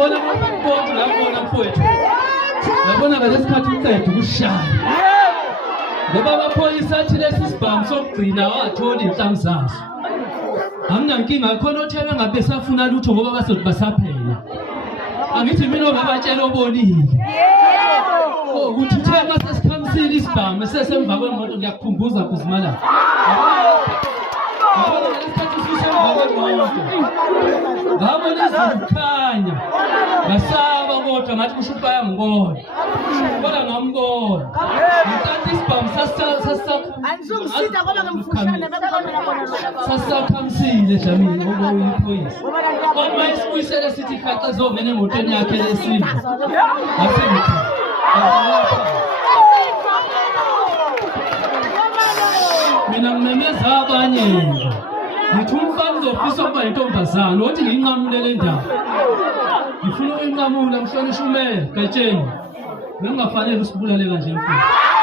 Yabona konke lapho mfowethu. Yabona ngalesikhathi uqeda ukushaya. Ngoba amaphoyisa athi lesi sibhamu sokugcina watholi inhlangu zaso. Anginankinga khona othela ngabe safuna lutho ngoba basothi basaphela. Angithi mina obabatshela obonile. Oh ukuthi uthe mase sikhamisile isibhamu sesemva kwemoto ngiyakukhumbuza kuzimala. Ngabona ngesikhathi sisemva kwemoto. Ngabona izikhanya. Ngasaba kodwa ngathi kusho ubaya ngibona. Kodwa ngambona. Ngenkathi isibhamu Anizongisiza ngoba ngemfushane bekhona bona. Sasakhamsile Dlamini ngoba uyiphoyisa. Kodwa isibuyisele sithi khaxa zongena emotweni yakhe lesini. Asithi. Mina ngimemeza abanye. Ngithi umfana uzofisa ukuba intombazana, othi nginqamulele ndaba. Ngifuna ukunqamula mhlonishwa uMeya Gatsheni. Bengafanele usibulale kanje mfowethu.